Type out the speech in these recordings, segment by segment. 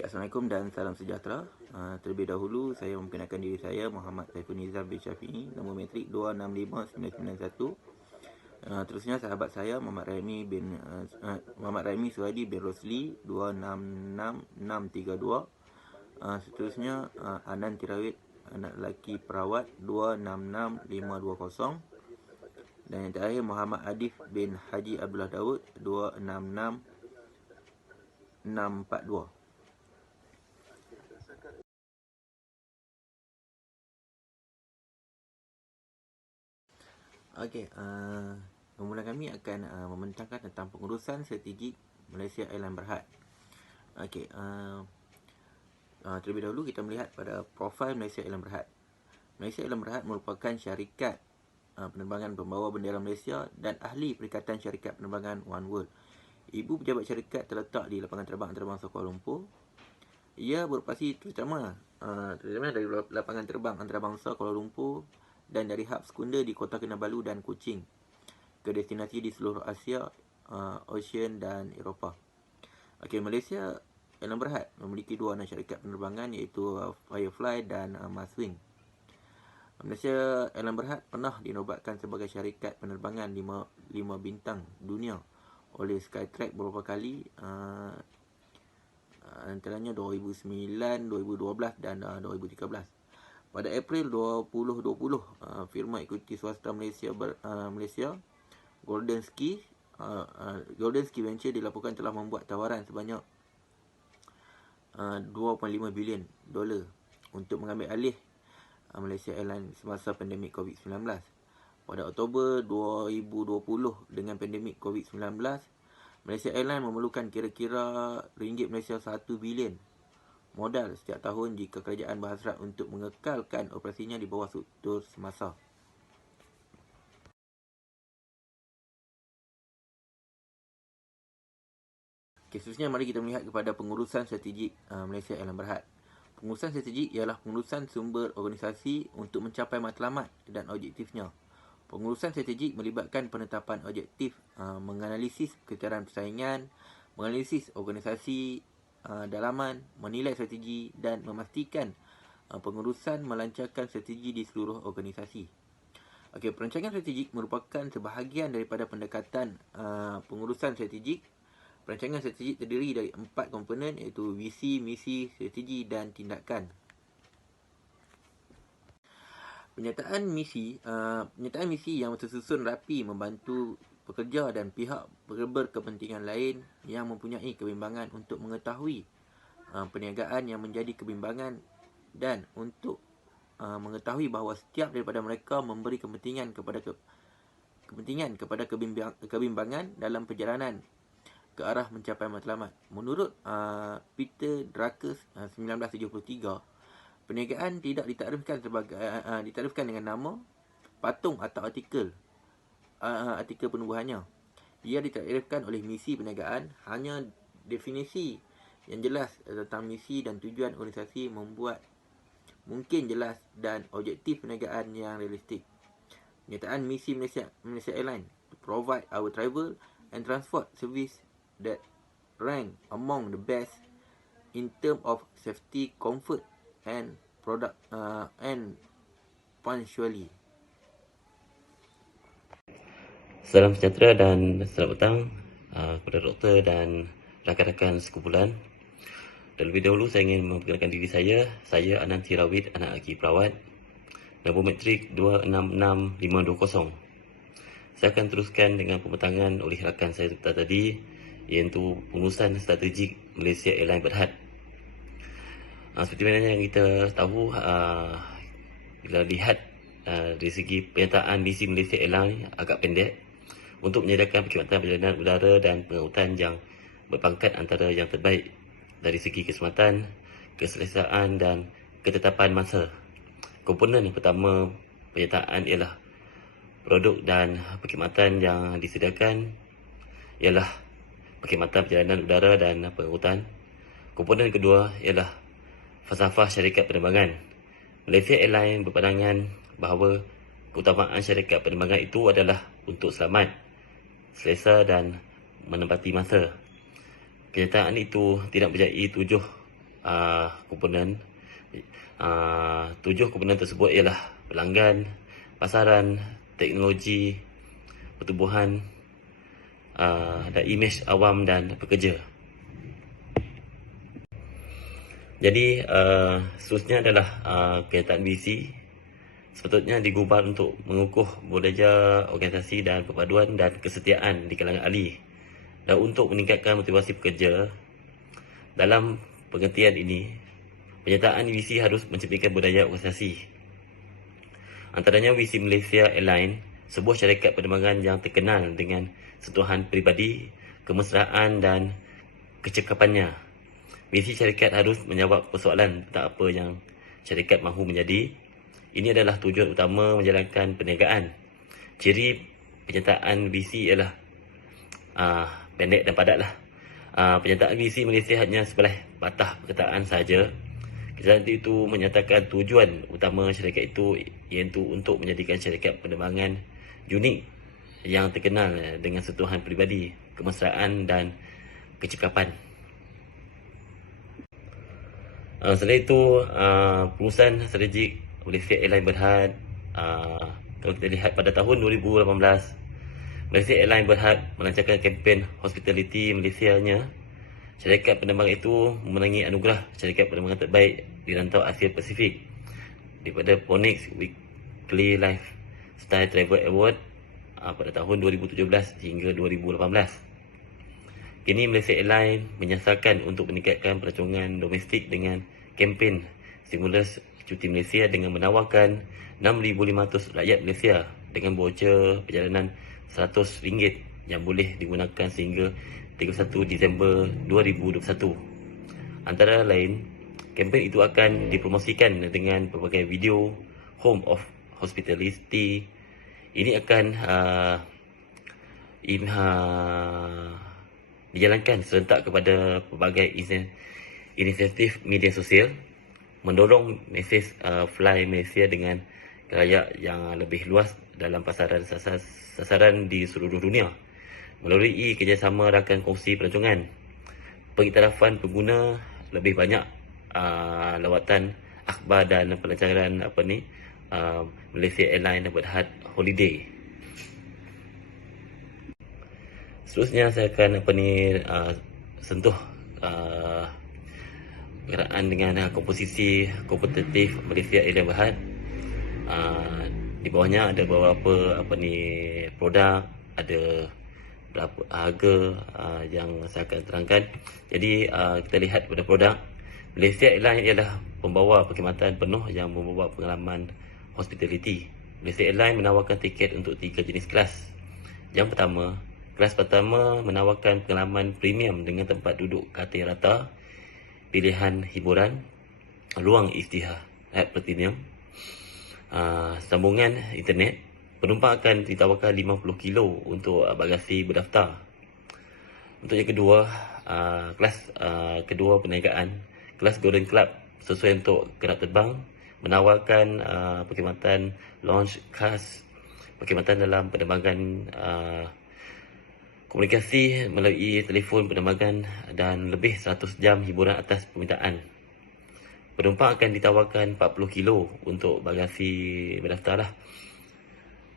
Assalamualaikum dan salam sejahtera. Terlebih dahulu saya memperkenalkan diri saya Muhammad Saiful Nizam bin Syafi'i, nombor metrik 265991. Terusnya sahabat saya Muhammad Raimi Suhadi bin Rosli 266632. Seterusnya Anan Tirawit, anak lelaki perawat 266520. Dan yang terakhir Muhammad Adif bin Haji Abdullah Daud 266642. Okey, kumpulan kami akan membentangkan tentang pengurusan strategik Malaysia Airlines Berhad. Okey, terlebih dahulu kita melihat pada profil Malaysia Airlines Berhad. Malaysia Airlines Berhad merupakan syarikat penerbangan pembawa bendera Malaysia dan ahli Perikatan Syarikat Penerbangan One World. Ibu pejabat syarikat terletak di lapangan terbang antarabangsa Kuala Lumpur. Ia beroperasi terutama dari lapangan terbang antarabangsa Kuala Lumpur dan dari hub sekunder di Kota Kinabalu dan Kuching ke destinasi di seluruh Asia, Ocean dan Eropah. Okey, Malaysia Airlines Berhad memiliki dua anak syarikat penerbangan iaitu Firefly dan Maswing. Malaysia Airlines Berhad pernah dinobatkan sebagai syarikat penerbangan 5 bintang dunia oleh Skytrax beberapa kali, antaranya 2009, 2012 dan 2013. Pada April 2020, firma ekuiti swasta Malaysia Golden Ski Venture dilaporkan telah membuat tawaran sebanyak $2.5 bilion untuk mengambil alih Malaysia Airlines semasa pandemik COVID-19. Pada Oktober 2020, dengan pandemik COVID-19, Malaysia Airlines memerlukan kira-kira ringgit Malaysia 1 bilion modal setiap tahun jika kerajaan berhasrat untuk mengekalkan operasinya di bawah struktur semasa. Seterusnya mari kita melihat kepada pengurusan strategik Malaysia Airlines Berhad. Pengurusan strategik ialah pengurusan sumber organisasi untuk mencapai matlamat dan objektifnya. Pengurusan strategik melibatkan penetapan objektif, menganalisis keterangan persaingan, menganalisis organisasi dalaman, menilai strategi dan memastikan pengurusan melancarkan strategi di seluruh organisasi. Okey, perancangan strategik merupakan sebahagian daripada pendekatan pengurusan strategik. Perancangan strategik terdiri dari 4 komponen iaitu visi, misi, strategi dan tindakan. Penyertaan misi yang tersusun rapi membantu pekerja dan pihak berkepentingan lain yang mempunyai kebimbangan untuk mengetahui perniagaan yang menjadi kebimbangan dan untuk mengetahui bahawa setiap daripada mereka memberi kepentingan kepada kebimbangan dalam perjalanan ke arah mencapai matlamat. Menurut Peter Drucker 1973, perniagaan tidak ditakdirkan dengan nama, patung atau artikel penubuhannya. Ia ditakdirkan oleh misi perniagaan. Hanya definisi yang jelas tentang misi dan tujuan organisasi membuat mungkin jelas dan objektif perniagaan yang realistik. Penyertaan misi Malaysia Airlines to provide our travel and transport service that rank among the best in term of safety, comfort and product and punctuality. Salam sejahtera dan selamat petang kepada doktor dan rakan-rakan sekumpulan. Terlebih dahulu saya ingin memperkenalkan diri saya. Saya Anan Tirawit, anak lelaki perawat, nombor metrik 266520. Saya akan teruskan dengan pembentangan oleh rakan saya tadi, iaitu pengurusan strategik Malaysia Airlines Berhad. Seperti mana yang kita tahu, bila lihat dari segi penyertaan misi Malaysia Airlines agak pendek untuk menyediakan perkhidmatan perjalanan udara dan pengangkutan yang berpangkat antara yang terbaik dari segi keselamatan, keselesaan dan ketetapan masa. Komponen yang pertama penyertaan ialah produk dan perkhidmatan yang disediakan ialah perkhidmatan perjalanan udara dan pengangkutan. Komponen kedua ialah falsafah syarikat penerbangan. Malaysia Airlines berpandangan bahawa keutamaan syarikat penerbangan itu adalah untuk selamat, selesa dan menempati masa. Kenyataan itu tidak berjaya tujuh komponen. 7 komponen tersebut ialah pelanggan, pasaran, teknologi, pertubuhan, dan imej awam dan pekerja. Jadi seterusnya adalah kenyataan visi sepatutnya digubal untuk mengukuh budaya organisasi dan perpaduan dan kesetiaan di kalangan ahli, dan untuk meningkatkan motivasi pekerja. Dalam pengertian ini, penyertaan visi harus mencerminkan budaya organisasi. Antaranya visi Malaysia Airlines, sebuah syarikat penerbangan yang terkenal dengan sentuhan peribadi, kemesraan dan kecekapannya. Visi syarikat harus menjawab persoalan tentang apa yang syarikat mahu menjadi. Ini adalah tujuan utama menjalankan perniagaan. Ciri penyertaan visi ialah pendek dan padat lah. Penyertaan visi Malaysia hanya sebelah patah perkataan sahaja. Kesalahan itu menyatakan tujuan utama syarikat itu, iaitu untuk menjadikan syarikat penerbangan unik yang terkenal dengan sentuhan peribadi, kemesraan dan kecekapan. Selain itu, perusahaan strategik Malaysia Airlines Berhad, kalau kita lihat pada tahun 2018, Malaysia Airlines Berhad melancarkan kempen Hospitality Malaysia-nya. Syarikat penerbangan itu memenangi anugerah syarikat penerbangan terbaik di rantau Asia Pasifik daripada Phoenix Weekly Lifestyle Travel Award pada tahun 2017 hingga 2018. Kini Malaysia Airlines menyasarkan untuk meningkatkan pelancongan domestik dengan kempen stimulus cuti Malaysia dengan menawarkan 6,500 rakyat Malaysia dengan voucher perjalanan RM100 yang boleh digunakan sehingga 31 Disember 2021. Antara lain, kempen itu akan dipromosikan dengan pelbagai video Home of Hospitality. Ini akan dijalankan serentak kepada pelbagai inisiatif media sosial, mendorong mesej Fly Malaysia dengan layak yang lebih luas dalam pasaran sasaran di seluruh dunia melalui kerjasama rakan kongsi pelancongan, pengiktirafan pengguna, lebih banyak lawatan akhbar dan pelancaran Malaysia Airlines Berhad Holiday. Seterusnya saya akan sentuh berkenaan dengan komposisi kompetitif Malaysia Airlines Berhad. Di bawahnya ada beberapa produk, ada berapa harga yang saya akan terangkan. Jadi kita lihat pada produk. Malaysia Airlines ialah pembawa perkhidmatan penuh yang membawa pengalaman hospitality. Malaysia Airlines menawarkan tiket untuk 3 jenis kelas. Yang pertama, kelas pertama menawarkan pengalaman premium dengan tempat duduk katil rata, pilihan hiburan, ruang istirahat platinum, sambungan internet. Penumpang akan ditawarkan 50 kilo untuk bagasi berdaftar. Untuk yang kedua, kelas kedua perniagaan, kelas Golden Club sesuai untuk kerap terbang, menawarkan perkhidmatan launch khas, perkhidmatan dalam penerbangan, komunikasi melalui telefon penerbangan dan lebih 100 jam hiburan atas permintaan. Penumpang akan ditawarkan 40 kilo untuk bagasi berdaftar lah.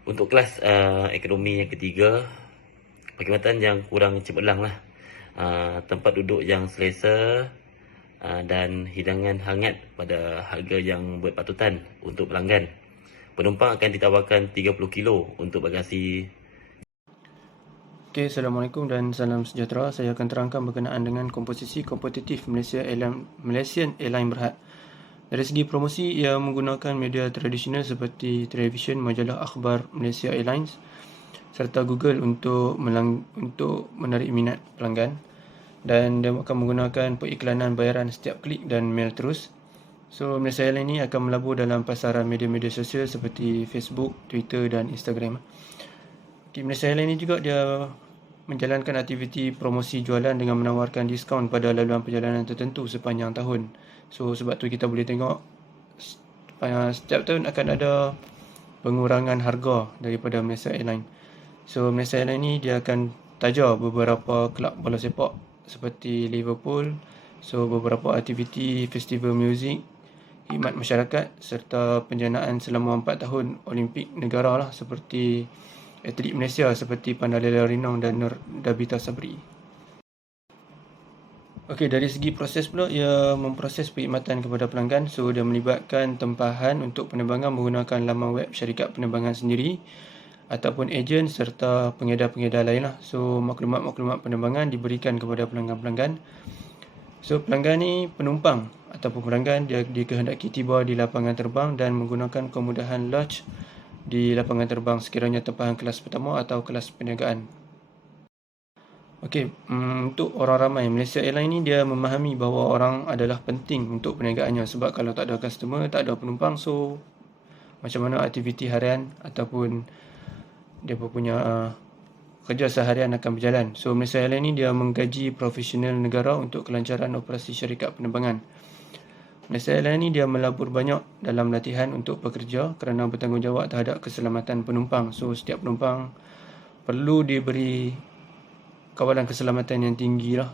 Untuk kelas ekonomi yang ketiga, perkhidmatan yang kurang cemerlang lah, tempat duduk yang selesa dan hidangan hangat pada harga yang berpatutan untuk pelanggan. Penumpang akan ditawarkan 30 kilo untuk bagasi. Okay, Assalamualaikum dan salam sejahtera. Saya akan terangkan berkenaan dengan komposisi kompetitif Malaysian Airlines Berhad. Dari segi promosi, ia menggunakan media tradisional seperti televisyen, majalah akhbar Malaysia Airlines serta Google untuk menarik minat pelanggan, dan dia akan menggunakan periklanan bayaran setiap klik dan mail terus. So, Malaysia Airlines ini akan melabur dalam pasaran media-media sosial seperti Facebook, Twitter dan Instagram. Malaysia Airlines ini juga dia menjalankan aktiviti promosi jualan dengan menawarkan diskaun pada laluan perjalanan tertentu sepanjang tahun. So sebab tu kita boleh tengok setiap tahun akan ada pengurangan harga daripada Malaysia Airlines. So Malaysia Airlines ni dia akan taja beberapa kelab bola sepak seperti Liverpool, So beberapa aktiviti festival muzik, khidmat masyarakat serta penjanaan selama 4 tahun Olimpik negara lah, seperti atlet Malaysia seperti Pandalela Rinong dan Nur Dabita Sabri. Okey, dari segi proses pula, ia memproses perkhidmatan kepada pelanggan. So dia melibatkan tempahan untuk penerbangan menggunakan laman web syarikat penerbangan sendiri ataupun ejen serta pengedar-pengedar lain lah. So maklumat-maklumat penerbangan diberikan kepada pelanggan-pelanggan. So pelanggan ni penumpang ataupun pelanggan dia dikehendaki tiba di lapangan terbang dan menggunakan kemudahan lodge di lapangan terbang sekiranya tempahan kelas pertama atau kelas perniagaan. Okey, untuk orang ramai, Malaysia Airlines ni dia memahami bahawa orang adalah penting untuk perniagaannya, sebab kalau tak ada customer, tak ada penumpang, so macam mana aktiviti harian ataupun dia punya kerja seharian akan berjalan. So Malaysia Airlines ni dia menggaji profesional negara untuk kelancaran operasi syarikat penerbangan. Malaysia Airlines ni dia melabur banyak dalam latihan untuk pekerja kerana bertanggungjawab terhadap keselamatan penumpang. So setiap penumpang perlu diberi kawalan keselamatan yang tinggi lah,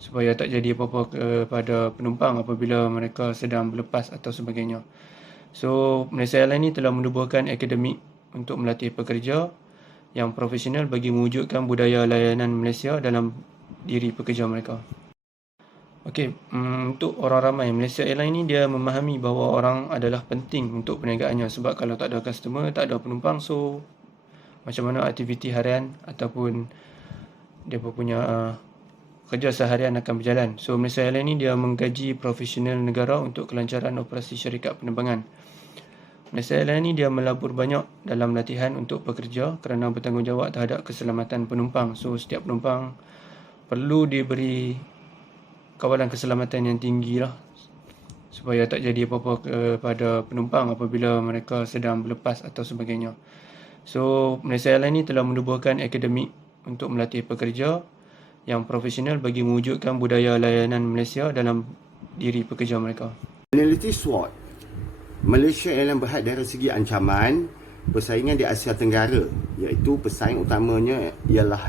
supaya tak jadi apa-apa kepada penumpang apabila mereka sedang berlepas atau sebagainya. So Malaysia Airlines ni telah menubuhkan akademik untuk melatih pekerja yang profesional bagi mewujudkan budaya layanan Malaysia dalam diri pekerja mereka. Okey, untuk orang ramai, Malaysia Airlines ni dia memahami bahawa orang adalah penting untuk perniagaannya, sebab kalau tak ada customer, tak ada penumpang, so macam mana aktiviti harian ataupun dia punya kerja seharian akan berjalan. So Malaysia Airlines ni dia menggaji profesional negara untuk kelancaran operasi syarikat penerbangan. Malaysia Airlines ni dia melabur banyak dalam latihan untuk pekerja kerana bertanggungjawab terhadap keselamatan penumpang. So setiap penumpang perlu diberi kawalan keselamatan yang tinggi lah, supaya tak jadi apa-apa kepada penumpang apabila mereka sedang berlepas atau sebagainya. So Malaysia Airlines ni telah menubuhkan akademik untuk melatih pekerja yang profesional bagi mewujudkan budaya layanan Malaysia dalam diri pekerja mereka. Meneliti SWOT, Malaysia Airlines Berhad dari segi ancaman persaingan di Asia Tenggara, iaitu pesaing utamanya ialah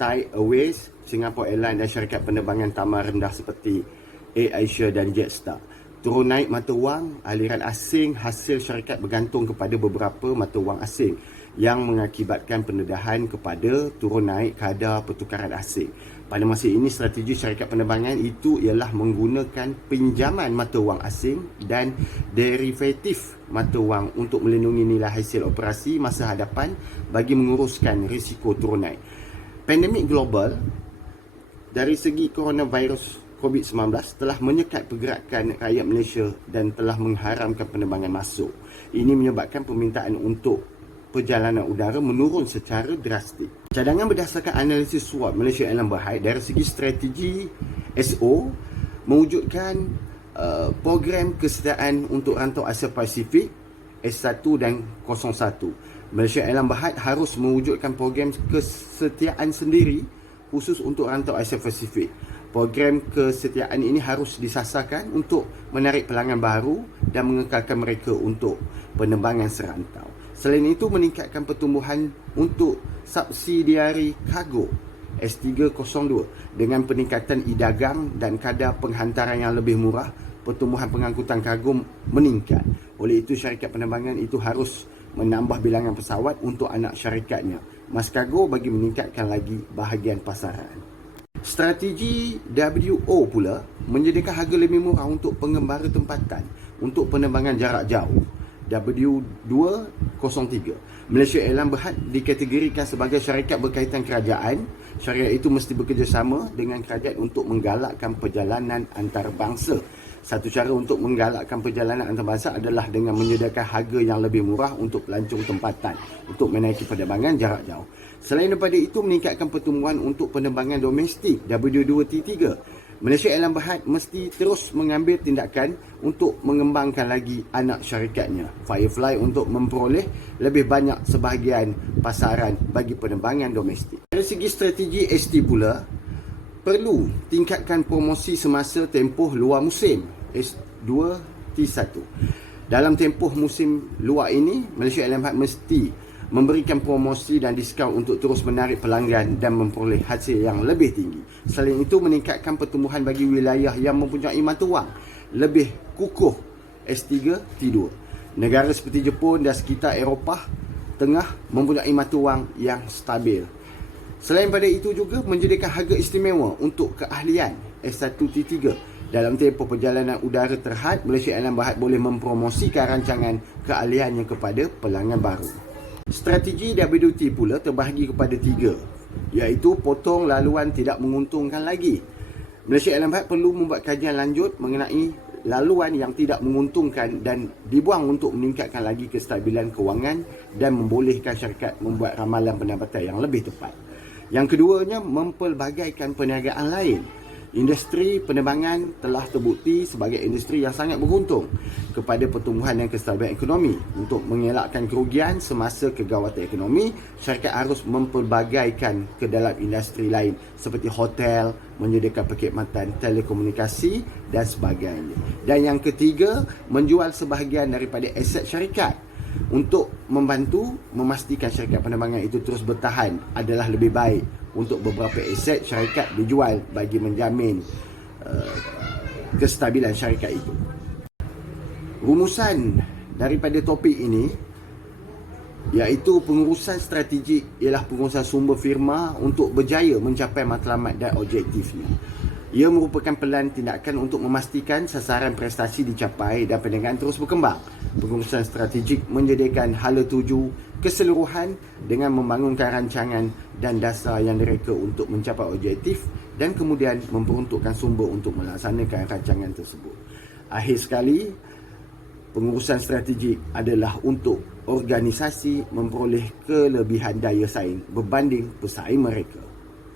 Thai Airways, Singapore Airlines dan syarikat penerbangan taman rendah seperti AirAsia dan Jetstar. Turun naik mata wang, aliran asing hasil syarikat bergantung kepada beberapa mata wang asing yang mengakibatkan pendedahan kepada turun naik kadar pertukaran asing. Pada masa ini, strategi syarikat penerbangan itu ialah menggunakan pinjaman mata wang asing dan derivatif mata wang untuk melindungi nilai hasil operasi masa hadapan bagi menguruskan risiko turun naik. Pandemik global dari segi coronavirus COVID-19 telah menyekat pergerakan rakyat Malaysia dan telah mengharamkan penerbangan masuk. Ini menyebabkan permintaan untuk perjalanan udara menurun secara drastik. Cadangan berdasarkan analisis SWOT Malaysia Airlines Berhad dari segi strategi SO mewujudkan program kesetiaan untuk rantau Asia Pasifik S1 dan 01. Malaysia Airlines Berhad harus mewujudkan program kesetiaan sendiri khusus untuk rantau Asia Pasifik. Program kesetiaan ini harus disasarkan untuk menarik pelanggan baru dan mengekalkan mereka untuk penerbangan serantau. Selain itu, meningkatkan pertumbuhan untuk subsidiari kargo S302 dengan peningkatan e-dagang dan kadar penghantaran yang lebih murah, pertumbuhan pengangkutan kargo meningkat. Oleh itu, syarikat penerbangan itu harus menambah bilangan pesawat untuk anak syarikatnya, Maskargo, bagi meningkatkan lagi bahagian pasaran. Strategi WO pula menyediakan harga lebih murah untuk pengembara tempatan untuk penerbangan jarak jauh. W203. Malaysia Airlines Berhad dikategorikan sebagai syarikat berkaitan kerajaan. Syarikat itu mesti bekerjasama dengan kerajaan untuk menggalakkan perjalanan antarabangsa. Satu cara untuk menggalakkan perjalanan antarabangsa adalah dengan menyediakan harga yang lebih murah untuk pelancong tempatan untuk menaiki penerbangan jarak jauh. Selain daripada itu, meningkatkan pertumbuhan untuk penerbangan domestik W2T3. Malaysia Airlines Berhad mesti terus mengambil tindakan untuk mengembangkan lagi anak syarikatnya, Firefly, untuk memperoleh lebih banyak sebahagian pasaran bagi penerbangan domestik. Dari segi strategi ST pula, perlu tingkatkan promosi semasa tempoh luar musim S2T1. Dalam tempoh musim luar ini, Malaysia Airlines Berhad mesti memberikan promosi dan diskaun untuk terus menarik pelanggan dan memperoleh hasil yang lebih tinggi. Selain itu, meningkatkan pertumbuhan bagi wilayah yang mempunyai mata wang lebih kukuh S3 T2. Negara seperti Jepun dan sekitar Eropah Tengah mempunyai mata wang yang stabil. Selain pada itu juga menyediakan harga istimewa untuk keahlian S1 T3. Dalam tempoh perjalanan udara terhad, Malaysia Airlines Berhad boleh mempromosikan rancangan keahliannya kepada pelanggan baru. Strategi WT pula terbahagi kepada 3, iaitu potong laluan tidak menguntungkan lagi. Malaysia Airlines Berhad perlu membuat kajian lanjut mengenai laluan yang tidak menguntungkan dan dibuang untuk meningkatkan lagi kestabilan kewangan dan membolehkan syarikat membuat ramalan pendapatan yang lebih tepat. Yang keduanya, mempelbagaikan perniagaan lain. Industri penerbangan telah terbukti sebagai industri yang sangat beruntung kepada pertumbuhan dan kestabilan ekonomi. Untuk mengelakkan kerugian semasa kegawatan ekonomi, syarikat harus mempelbagaikan ke dalam industri lain seperti hotel, menyediakan perkhidmatan telekomunikasi dan sebagainya. Dan yang ketiga, menjual sebahagian daripada aset syarikat. Untuk membantu memastikan syarikat penerbangan itu terus bertahan adalah lebih baik untuk beberapa aset syarikat dijual bagi menjamin kestabilan syarikat itu. Rumusan daripada topik ini iaitu pengurusan strategik ialah pengurusan sumber firma untuk berjaya mencapai matlamat dan objektifnya. Ia merupakan pelan tindakan untuk memastikan sasaran prestasi dicapai dan perniagaan terus berkembang. Pengurusan strategik menyediakan hala tuju keseluruhan dengan membangunkan rancangan dan dasar yang direka untuk mencapai objektif dan kemudian memperuntukkan sumber untuk melaksanakan rancangan tersebut. Akhir sekali, pengurusan strategik adalah untuk organisasi memperoleh kelebihan daya saing berbanding pesaing mereka.